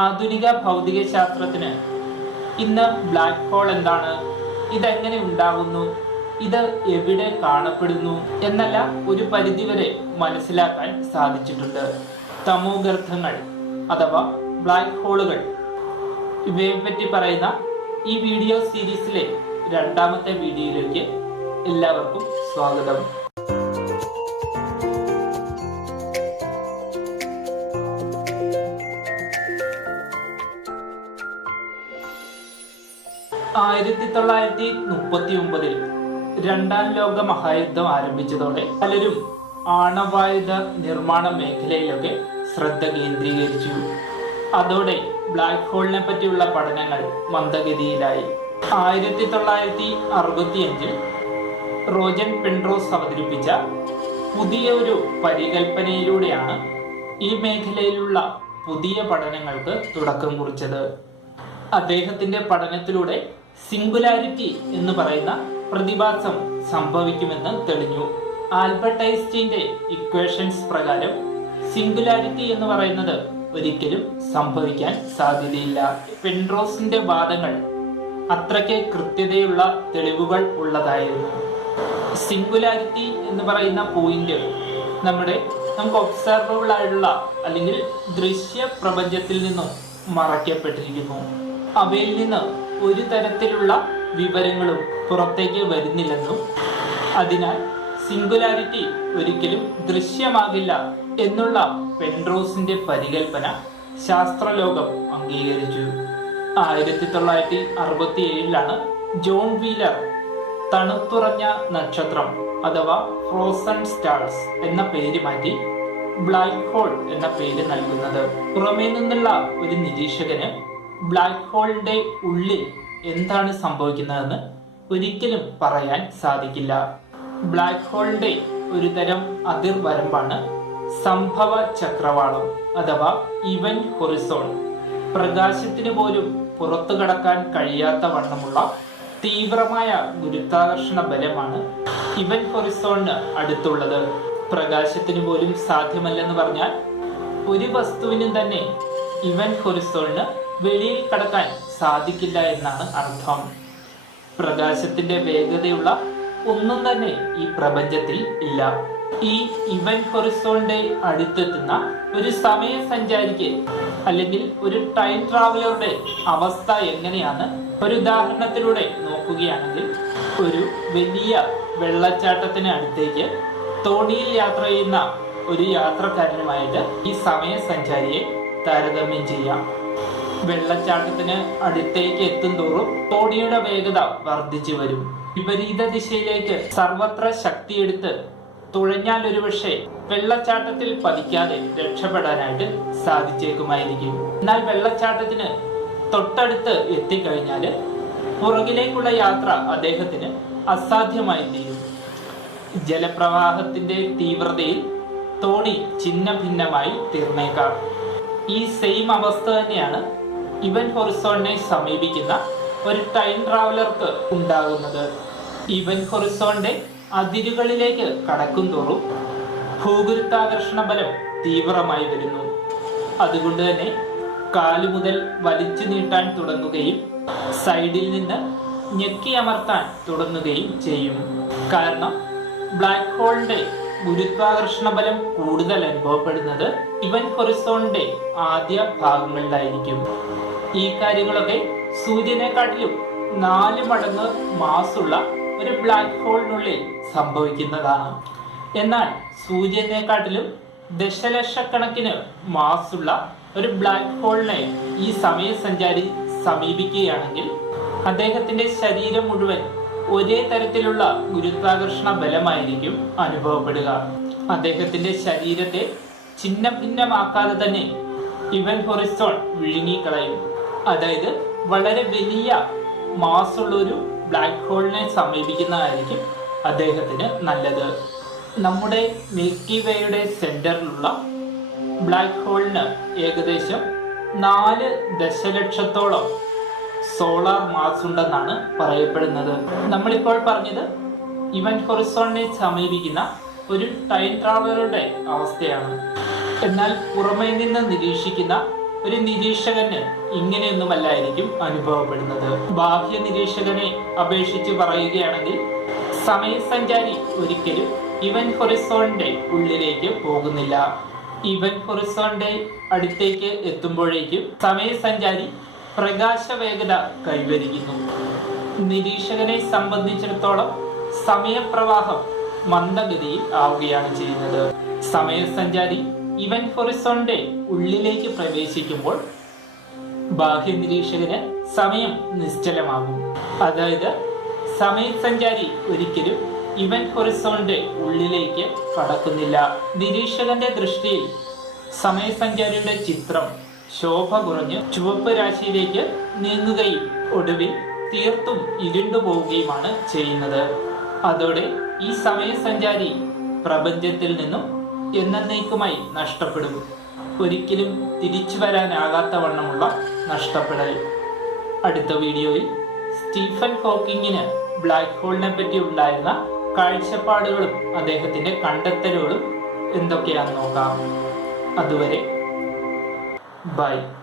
ആധുനിക ഭൗതിക ശാസ്ത്രത്തിന് ഇന്ന് ബ്ലാക്ക് ഹോൾ എന്താണ്, ഇതെങ്ങനെ ഉണ്ടാകുന്നു, ഇത് എവിടെ കാണപ്പെടുന്നു എന്നല്ല ഒരു പരിധിവരെ മനസ്സിലാക്കാൻ സാധിച്ചിട്ടുണ്ട്. തമോഗർത്തങ്ങൾ അഥവാ ബ്ലാക്ക് ഹോളുകൾ, ഇവയെ പറ്റി പറയുന്ന ഈ വീഡിയോ സീരീസിലെ രണ്ടാമത്തെ വീഡിയോയിലേക്ക് എല്ലാവർക്കും സ്വാഗതം. 1939 രണ്ടാം ലോക മഹായുദ്ധം ആരംഭിച്ചതോടെ പലരും ആണവായുധ നിർമ്മാണ മേഖലയിലൊക്കെ ശ്രദ്ധ കേന്ദ്രീകരിച്ചു. അതോടെ ബ്ലാക്ക് ഹോളിനെ പറ്റിയുള്ള പഠനങ്ങൾ മന്ദഗതിയിലായി. 1965 റോജൻ പെൻറോസ് അവതരിപ്പിച്ച പുതിയ ഒരു പരികൽപ്പനയിലൂടെയാണ് ഈ മേഖലയിലുള്ള പുതിയ പഠനങ്ങൾക്ക് തുടക്കം കുറിച്ചത്. അദ്ദേഹത്തിന്റെ പഠനത്തിലൂടെ സിംഗുലാരിറ്റി എന്ന് പറയുന്ന പ്രതിഭാസം സംഭവിക്കുമെന്ന് തെളിഞ്ഞു. ആൽബർട്ട് ഐൻസ്റ്റീന്റെ ഇക്വേഷൻസ് പ്രകാരം സിംഗുലാരിറ്റി എന്ന് പറയുന്നത് ഒരിക്കലും സംഭവിക്കാൻ സാധ്യതയില്ല. പെൻറോസിന്റെ വാദങ്ങൾ അത്രയ്ക്ക് കൃത്യതയുള്ള തെളിവുകൾ ഉള്ളതായിരുന്നു. സിംഗുലാരിറ്റി എന്ന് പറയുന്ന പോയിന്റ് നമുക്ക് ഒബ്സർവബിൾ ആയിട്ടുള്ള അല്ലെങ്കിൽ ദൃശ്യ പ്രപഞ്ചത്തിൽ നിന്നും മറയ്ക്കപ്പെട്ടിരിക്കുന്നു. അവയിൽ നിന്ന് ഒരു തരത്തിലുള്ള വിവരങ്ങളും പുറത്തേക്ക് വരുന്നില്ലെന്നും അതിനാൽ സിംഗുലാരിറ്റി ഒരിക്കലും ദൃശ്യമാകില്ല എന്നുള്ള പെൻറോസിന്റെ പരികൽപ്പന ശാസ്ത്രലോകം അംഗീകരിച്ചു. 1967 ജോൺ വീലർ തണുത്തുറഞ്ഞ നക്ഷത്രം അഥവാ ഫ്രോസൺ സ്റ്റാർസ് എന്ന പേര് മാറ്റി ബ്ലാക്ക് ഹോൾ എന്ന പേര് നൽകുന്നത്. പുറമേ നിന്നുള്ള ഒരു നിരീക്ഷകന് ബ്ലാക്ക് ഹോളിന്റെ ഉള്ളിൽ എന്താണ് സംഭവിക്കുന്നതെന്ന് ഒരിക്കലും പറയാൻ സാധിക്കില്ല. ബ്ലാക്ക് ഹോളിന്റെ ഒരു തരം അതിർവരമ്പാണ് സംഭവ ചക്രവാളം അഥവാ ഇവന്റ് ഹൊറിസോൺ. പ്രകാശത്തിന് പോലും പുറത്തു കടക്കാൻ കഴിയാത്ത വണ്ണമുള്ള തീവ്രമായ ഗുരുത്വാകർഷണ ബലമാണ് ഇവന്റ് ഹൊറിസോണിന് അടുത്തുള്ളത്. പ്രകാശത്തിന് പോലും സാധ്യമല്ലെന്ന് പറഞ്ഞാൽ ഒരു വസ്തുവിനും തന്നെ ഇവന്റ് ഹൊറിസോണിന് വെളിയിൽ കടക്കാൻ സാധിക്കില്ല എന്നാണ് അർത്ഥം. പ്രകാശത്തിന്റെ വേഗതയുള്ള ഒന്നും തന്നെ ഈ പ്രപഞ്ചത്തിൽ ഇല്ല. ഈ ഇവന്റ് ഹൊറിസോണിന്റെ അടുത്തെത്തുന്ന ഒരു സമയ സഞ്ചാരിക്ക് അല്ലെങ്കിൽ ഒരു ടൈം ട്രാവലറുടെ അവസ്ഥ എങ്ങനെയാണ് ഒരു ഉദാഹരണത്തിലൂടെ നോക്കുകയാണെങ്കിൽ, ഒരു വലിയ വെള്ളച്ചാട്ടത്തിന് അടുത്തേക്ക് തോണിയിൽ യാത്ര ചെയ്യുന്ന ഒരു യാത്രക്കാരനുമായിട്ട് ഈ സമയ സഞ്ചാരിയെ താരതമ്യം ചെയ്യാം. വെള്ളച്ചാട്ടത്തിന് അടുത്തേക്ക് എത്തും തോറും തോണിയുടെ വേഗത വർദ്ധിച്ചു വരും. വിപരീത ദിശയിലേക്ക് സർവത്ര ശക്തിയെടുത്ത് തുഴഞ്ഞാൽ ഒരുപക്ഷെ വെള്ളച്ചാട്ടത്തിൽ പതിക്കാതെ രക്ഷപ്പെടാനായിട്ട് സാധിച്ചേക്കുമായിരിക്കും. എന്നാൽ വെള്ളച്ചാട്ടത്തിന് തൊട്ടടുത്ത് എത്തിക്കഴിഞ്ഞാൽ പുറകിലേക്കുള്ള യാത്ര അദ്ദേഹത്തിന് അസാധ്യമായി തീരും. ജലപ്രവാഹത്തിന്റെ തീവ്രതയിൽ തോണി ഛിന്ന ഭിന്നമായി തീർന്നേക്കാം. ഈ സെയിം അവസ്ഥ തന്നെയാണ് ഇവന്റ് ഹൊറിസോണിനെ സമീപിക്കുന്ന ഒരു ടൈം ട്രാവലർക്ക് ഉണ്ടാകുന്നത്. ഇവന്റ് ഹൊറിസോണിന്റെ അതിരുകളിലേക്ക് കടക്കും തോറും ഭൂഗുരുത്വാകർഷണ ബലം തീവ്രമായി വരുന്നു. അതുകൊണ്ട് തന്നെ കാലു മുതൽ വലിച്ചു നീട്ടാൻ തുടങ്ങുകയും സൈഡിൽ നിന്ന് ഞെക്കി അമർത്താൻ തുടങ്ങുകയും ചെയ്യും. കാരണം ബ്ലാക്ക് ഹോളിന്റെ ഗുരുത്വാകർഷണ ബലം കൂടുതൽ അനുഭവപ്പെടുന്നത് ഇവന്റ് ഹൊറിസോണിന്റെ ആദ്യ ഭാഗങ്ങളിലായിരിക്കും. ഈ കാര്യങ്ങളൊക്കെ സൂര്യനെക്കാട്ടിലും 4 മടങ്ങ് മാസുള്ള ഒരു ബ്ലാക്ക് ഹോളിനുള്ളിൽ സംഭവിക്കുന്നതാണ്. എന്നാൽ സൂര്യനെക്കാട്ടിലും ദശലക്ഷക്കണക്കിന് മാസുള്ള ഒരു ബ്ലാക്ക് ഹോളിനെ ഈ സമയസഞ്ചാരി സമീപിക്കുകയാണെങ്കിൽ അദ്ദേഹത്തിന്റെ ശരീരം മുഴുവൻ ഒരേ തരത്തിലുള്ള ഗുരുത്വാകർഷണ ബലമായിരിക്കും അനുഭവപ്പെടുക. അദ്ദേഹത്തിന്റെ ശരീരത്തെ ഛിന്ന ഭിന്നമാക്കാതെ തന്നെ ഇവന്റ് ഹൊറിസോൺ വിഴുങ്ങിക്കളയും. അതായത് വളരെ വലിയ മാസുള്ള ഒരു ബ്ലാക്ക് ഹോളിനെ സമീപിക്കുന്നതായിരിക്കും അദ്ദേഹത്തിന് നല്ലത്. നമ്മുടെ മിൽക്കി വേയുടെ സെന്ററിലുള്ള ബ്ലാക്ക് ഹോളിന് ഏകദേശം 4 ദശലക്ഷത്തോളം സോളാർ മാസ് ഉണ്ടെന്നാണ് പറയപ്പെടുന്നത്. നമ്മളിപ്പോൾ പറഞ്ഞത് ഇവന്റ് ഹൊറിസോണിനെ സമീപിക്കുന്ന ഒരു ടൈം ട്രാവലറുടെ അവസ്ഥയാണ്. എന്നാൽ പുറമേ നിന്ന് നിരീക്ഷിക്കുന്ന ഒരു നിരീക്ഷകന് ഇങ്ങനെയൊന്നുമല്ലായിരിക്കും അനുഭവപ്പെടുന്നത്. ബാഹ്യ നിരീക്ഷകനെ അപേക്ഷിച്ച് പറയുകയാണെങ്കിൽ സമയസഞ്ചാരി ഒരിക്കലും ഇവന്റ് ഹൊറിസോണിന്റെ ഉള്ളിലേക്ക് പോകുന്നില്ല. ഇവന്റ് ഹൊറിസോണിന്റെ അടുത്തേക്ക് എത്തുമ്പോഴേക്കും സമയസഞ്ചാരി പ്രകാശ വേഗത കൈവരിക്കുന്നു. നിരീക്ഷകനെ സംബന്ധിച്ചിടത്തോളം സമയപ്രവാഹം മന്ദഗതിയിൽ ആവുകയാണ് ചെയ്യുന്നത്. സമയസഞ്ചാരി ഇവന്റ് ഹൊറിസോണിന്റെ ഉള്ളിലേക്ക് പ്രവേശിക്കുമ്പോൾ ബാഹ്യ നിരീക്ഷകന് സമയം നിശ്ചലമാകും. അതായത് സമയസഞ്ചാരി ഒരിക്കലും ഇവന്റ് ഹൊറിസോണിന്റെ ഉള്ളിലേക്ക് കടക്കുന്നില്ല. നിരീക്ഷകന്റെ ദൃഷ്ടിയിൽ സമയസഞ്ചാരിയുടെ ചിത്രം ശോഭ കുറഞ്ഞ് ചുവപ്പ് രാശിയിലേക്ക് നീങ്ങുകയും ഒടുവിൽ തീർത്തും ഇരുണ്ടു പോവുകയുമാണ് ചെയ്യുന്നത്. അതോടെ ഈ സമയസഞ്ചാരി പ്രപഞ്ചത്തിൽ നിന്നും എന്നേക്കുമായി നഷ്ടപ്പെടും. ഒരിക്കലും തിരിച്ചു വരാനാകാത്ത വണ്ണമുള്ള നഷ്ടപ്പെടൽ. അടുത്ത വീഡിയോയിൽ സ്റ്റീഫൻ ഹോക്കിങ്ങിന് ബ്ലാക്ക് ഹോളിനെ പറ്റി ഉണ്ടായിരുന്ന കാഴ്ചപ്പാടുകളും അദ്ദേഹത്തിന്റെ കണ്ടെത്തലുകളും എന്തൊക്കെയാണെന്ന് നോക്കാം. അതുവരെ ബൈ.